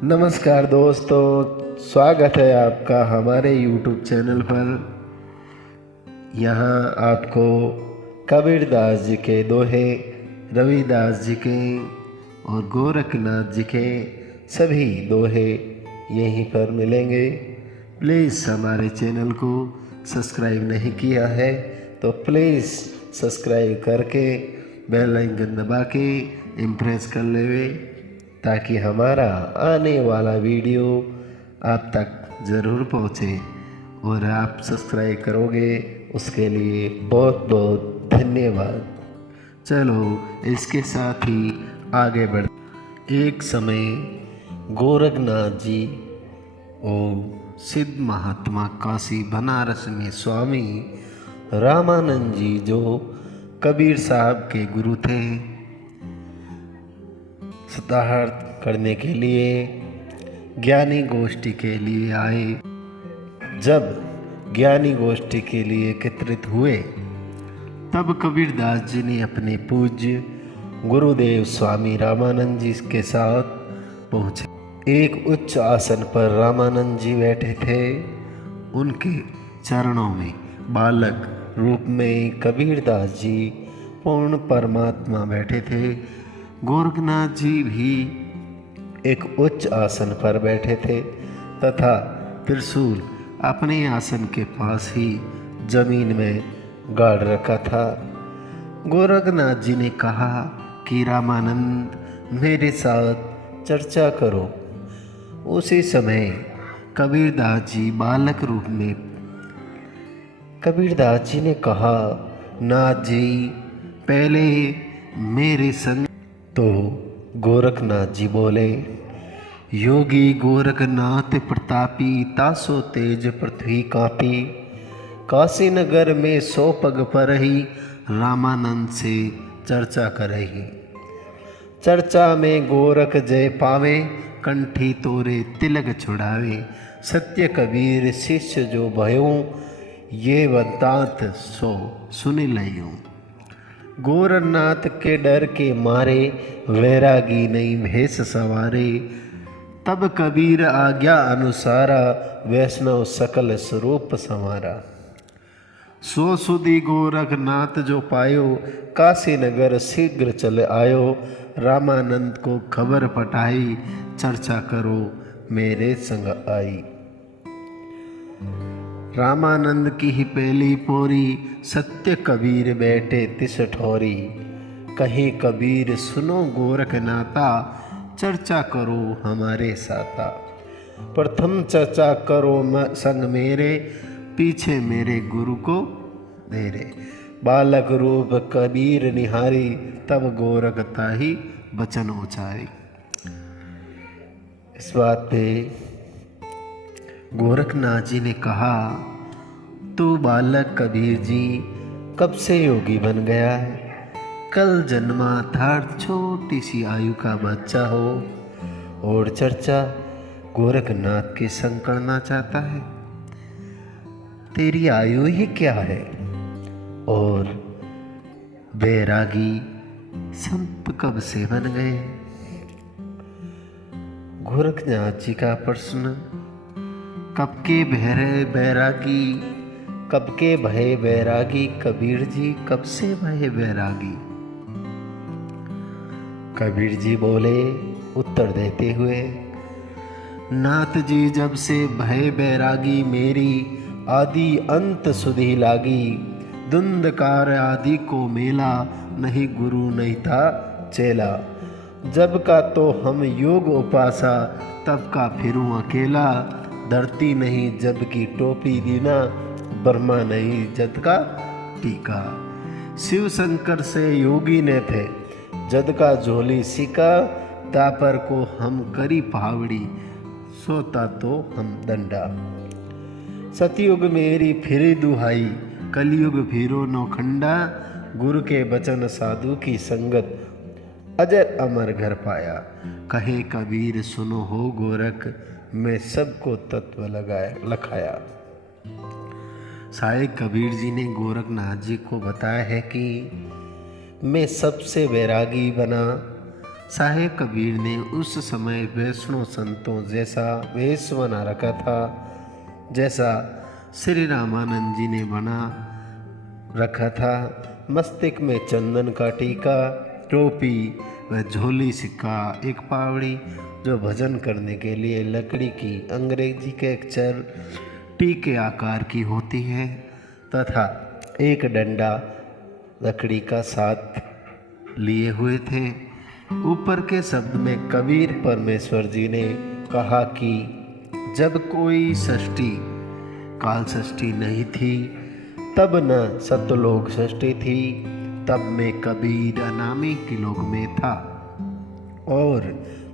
नमस्कार दोस्तों, स्वागत है आपका हमारे YouTube चैनल पर। यहाँ आपको कबीरदास जी के दोहे, रविदास जी के और गोरखनाथ जी के सभी दोहे यहीं पर मिलेंगे। प्लीज़ हमारे चैनल को सब्सक्राइब नहीं किया है तो प्लीज़ सब्सक्राइब करके बेल आइकन दबा के इम्प्रेस कर लेवे, ताकि हमारा आने वाला वीडियो आप तक ज़रूर पहुँचे। और आप सब्सक्राइब करोगे उसके लिए बहुत बहुत धन्यवाद। चलो इसके साथ ही आगे बढ़। एक समय गोरखनाथ जी और सिद्ध महात्मा काशी बनारस में स्वामी रामानंद जी, जो कबीर साहब के गुरु थे, सताहट करने के लिए ज्ञानी गोष्ठी के लिए आए। जब ज्ञानी गोष्ठी के लिए एकत्रित हुए तब कबीरदास जी ने अपने पूज्य गुरुदेव स्वामी रामानंद जी के साथ पहुँचे। एक उच्च आसन पर रामानंद जी बैठे थे। उनके चरणों में बालक रूप में कबीरदास जी पूर्ण परमात्मा बैठे थे। गोरखनाथ जी भी एक उच्च आसन पर बैठे थे तथा त्रिशूल अपने आसन के पास ही जमीन में गाड़ रखा था। गोरखनाथ जी ने कहा कि रामानंद, मेरे साथ चर्चा करो। उसी समय कबीरदास जी बालक रूप में, कबीरदास जी ने कहा, नाथ जी पहले मेरे संग। तो गोरखनाथ जी बोले, योगी गोरखनाथ प्रतापी, तासो तेज पृथ्वी कांपी। काशी नगर में 100 पग पर ही रामानंद से चर्चा करही। चर्चा में गोरख जय पावे, कंठी तोरे तिलक छुड़ावे। सत्य कबीर शिष्य जो भयो, ये वृत्तांत सो सुनि लयो। गोरखनाथ के डर के मारे, वैरागी नहीं भेष सवारे। तब कबीर आज्ञा अनुसारा, वैष्णव सकल स्वरूप संवारा। सो सुधी गोरखनाथ जो पायो, काशी नगर शीघ्र चल आयो। रामानंद को खबर पठाई, चर्चा करो मेरे संग आई। रामानंद की ही पहली पोरी, सत्य कबीर बैठे तिस ठोरी। कहीं कबीर सुनो गोरखनाथा, चर्चा करो हमारे साथा। प्रथम चर्चा करो संग मेरे, पीछे मेरे गुरु को मेरे। बालक रूप कबीर निहारी, तब गोरखता ही बचन उचारी। इस बात पे गोरखनाथ जी ने कहा, तू बालक कबीर जी कब से योगी बन गया है? कल जन्मा था, छोटी सी आयु का बच्चा हो और चर्चा गोरखनाथ के संग करना चाहता है। तेरी आयु ही क्या है? और बैरागी संत कब से बन गए? गोरखनाथ जी का प्रश्न, कब के भय बैरागी, कब के भय बैरागी? कबीर जी कब से भय बैरागी? कबीर जी बोले उत्तर देते हुए, नाथ जी जब से भय बैरागी मेरी, आदि अंत सुधी लागी। धुंधकार आदि को मेला, नहीं गुरु नहीं था चेला। जब का तो हम योग उपासा, तब का फिरूं अकेला। धरती नहीं जब की टोपी दीना, ब्रह्मा नहीं जद का टीका। शिव शंकर से योगी ने थे, जद का झोली सिका। तापर को हम करी पावड़ी, सोता तो हम दंडा। सतयुग मेरी फिरी दुहाई, कलयुग फिरो नौखंडा। गुरु के बचन साधु की संगत, अजर अमर घर पाया। कहे कबीर सुनो हो गोरख, मैं सबको तत्व लखाया। साईं कबीर जी ने गोरखनाथ जी को बताया है कि मैं सबसे वैरागी बना, साहेब कबीर ने उस समय वैष्णव संतों जैसा वेश बना रखा था जैसा श्री रामानंद जी ने बना रखा था। मस्तिष्क में चंदन का टीका, टोपी व झोली सिक्का, एक पावड़ी जो भजन करने के लिए लकड़ी की अंग्रेजी के अक्षर टी के आकार की होती है, तथा एक डंडा लकड़ी का साथ लिए हुए थे। ऊपर के शब्द में कबीर परमेश्वर जी ने कहा कि जब कोई षष्ठी काल षष्ठी नहीं थी, तब न सतलोक षष्ठी थी, तब मैं कबीर अनामी के लोक में था और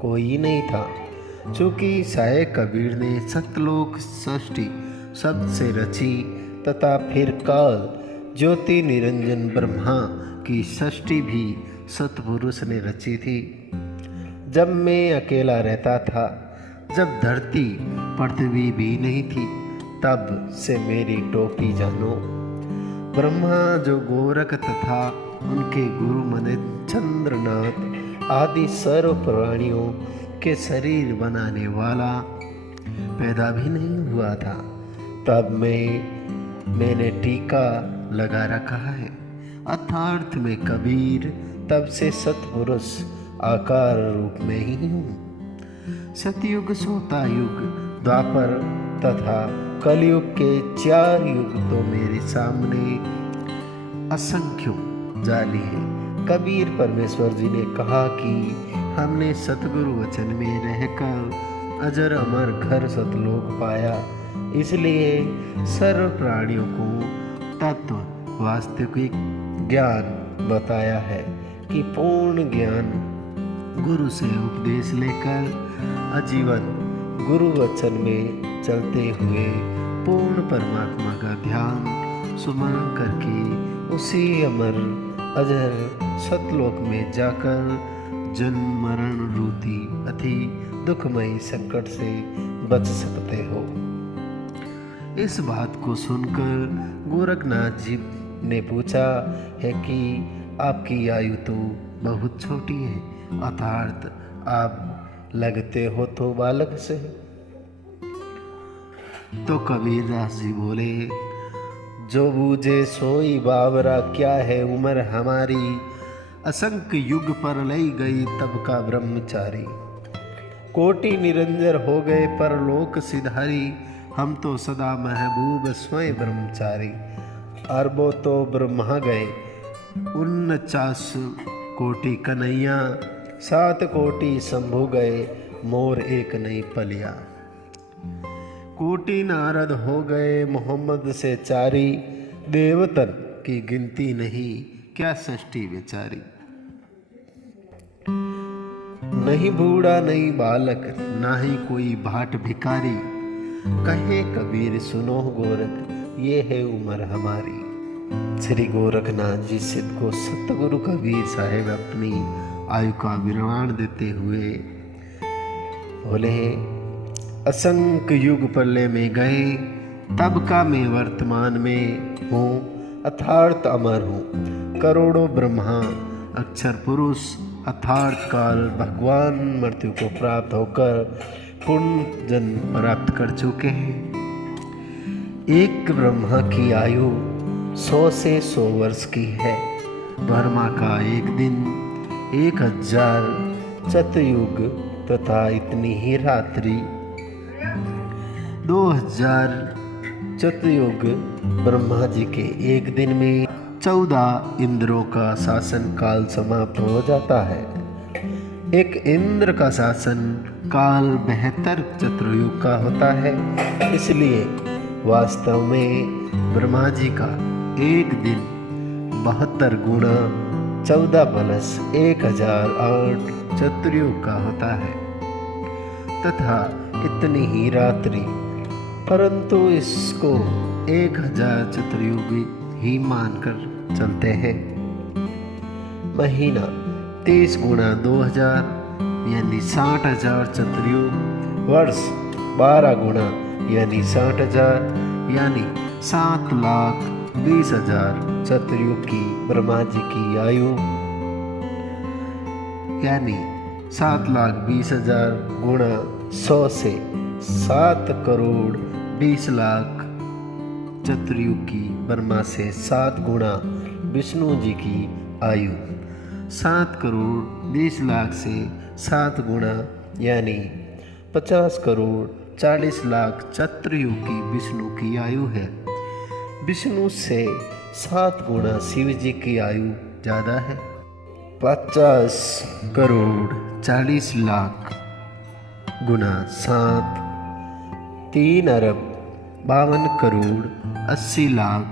कोई नहीं था। चूँकि साहेब कबीर ने सतलोक षष्ठी शब्द से रची तथा फिर काल ज्योति निरंजन ब्रह्मा की षष्ठी भी सतपुरुष ने रची थी। जब मैं अकेला रहता था, जब धरती पृथ्वी भी नहीं थी, तब से मेरी टोपी जानो। ब्रह्मा जो गोरख तथा उनके गुरु मने चंद्रनाथ आदि सर्व प्राणियों के शरीर बनाने वाला पैदा भी नहीं हुआ था, तब मैंने टीका लगा रखा है। अर्थार्थ में कबीर तब से सतपुरुष आकार रूप में ही हूँ। सतयुग, सोता युग, द्वापर तथा कलयुग के 4 युग तो मेरे सामने असंख्य जाली है। कबीर परमेश्वर जी ने कहा कि हमने सतगुरु वचन में रहकर अजर अमर घर सतलोक पाया, इसलिए सर्व प्राणियों को तत्व वास्तविक ज्ञान बताया है कि पूर्ण ज्ञान गुरु से उपदेश लेकर आजीवन गुरु वचन में चलते हुए पूर्ण परमात्मा का ध्यान सुमरण करके उसी अमर अजर सतलोक में जाकर जन्म मरण रूपी अति दुखमयी संकट से बच सकते हो। इस बात को सुनकर गोरखनाथ जी ने पूछा है कि आपकी आयु तो बहुत छोटी है, अर्थात आप लगते हो तो बालक से। तो कबीरदास जी बोले, जो बूझे सोई बावरा, क्या है उम्र हमारी, असंख्य युग पर लई गई तब का ब्रह्मचारी। कोटि निरंजन हो गए परलोक सिधारी, हम तो सदा महबूब स्वयं ब्रह्मचारी। अरबों तो ब्रह्मा गए 49 कोटि कन्हैया, 7 कोटि शंभु गए मोर एक नहीं पलिया। कोटि नारद हो गए मोहम्मद से चारी, देवतन की गिनती नहीं क्या षष्ठी बेचारी। नहीं बूढ़ा नहीं बालक, ना ही कोई भाट भिखारी, कहे कबीर सुनो गोरख ये है उम्र हमारी। श्री गोरखनाथ जी सिद्ध को सतगुरु कबीर साहेब अपनी आयु का विवरण देते हुए बोले, असंख्य युग प्रलय में गए तब का मैं वर्तमान में हूँ, अर्थात अमर हूँ। करोड़ों ब्रह्मा अक्षर पुरुष अर्थात काल भगवान मृत्यु को प्राप्त होकर पूर्ण जन्म प्राप्त कर चुके हैं। एक ब्रह्मा की आयु 100 से 100 वर्ष की है। ब्रह्मा का एक दिन 1000 चतुर्युग तथा इतनी ही रात्रि 2000 चतुर्युग। ब्रह्मा जी के एक दिन में 14 इंद्रों का शासन काल समाप्त हो जाता है। एक इंद्र का शासन काल 72 चतुर्युग का होता है। इसलिए वास्तव में ब्रह्मा जी का एक दिन 72 गुणा 14 प्लस 1008 चतुर्युग का होता है तथा इतनी ही रात्रि, परंतु इसको 1000 चतुर्युग ही मानकर चलते हैं। महीना 23 गुणा 2000 यानी 60,000 चतुर्युग। वर्ष 12 गुणा यानी 60,000 यानी 7,20,000 चतुर्युग की ब्रह्मा जी की आयु यानी 7,20,000 गुणा 100 से 7,20,00,000 चतुर्युग की ब्रह्मा से 7 गुणा विष्णु जी की आयु, 7,20,00,000 से 7 गुणा यानी 50,40,00,000 चतुर्युग की विष्णु की आयु है। विष्णु से 7 गुणा शिव जी की आयु ज़्यादा है। 50,40,00,000 गुना 7 3,52,80,00,000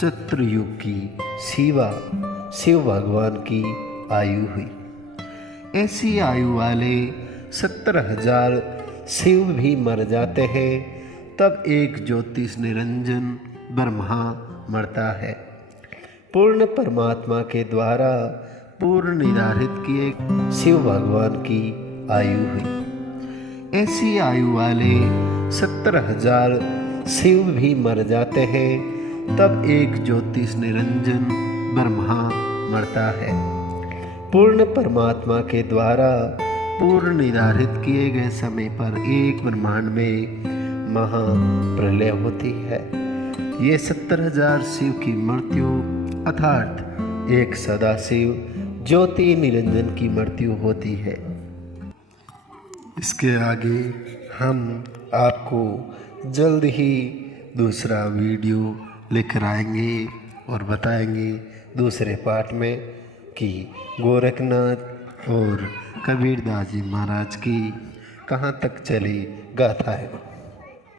चतुर्युग की शिव भगवान की आयु हुई। ऐसी आयु वाले 70,000 शिव भी मर जाते हैं, तब एक ज्योतिष निरंजन ब्रह्मा मरता है। पूर्ण परमात्मा के द्वारा पूर्व निर्धारित किए शिव भगवान की आयु हुई। ऐसी आयु वाले 70,000 शिव भी मर जाते हैं, तब एक ज्योतिष निरंजन ब्रह्मा मरता है। पूर्ण परमात्मा के द्वारा पूर्व निर्धारित किए गए समय पर एक ब्रह्मांड में महाप्रलय होती है। ये 70,000 शिव की मृत्यु अर्थात एक सदाशिव ज्योति निरंजन की मृत्यु होती है। इसके आगे हम आपको जल्द ही दूसरा वीडियो लेकर आएंगे और बताएंगे दूसरे पार्ट में कि गोरखनाथ और कबीरदास जी महाराज की कहाँ तक चली गाथा है।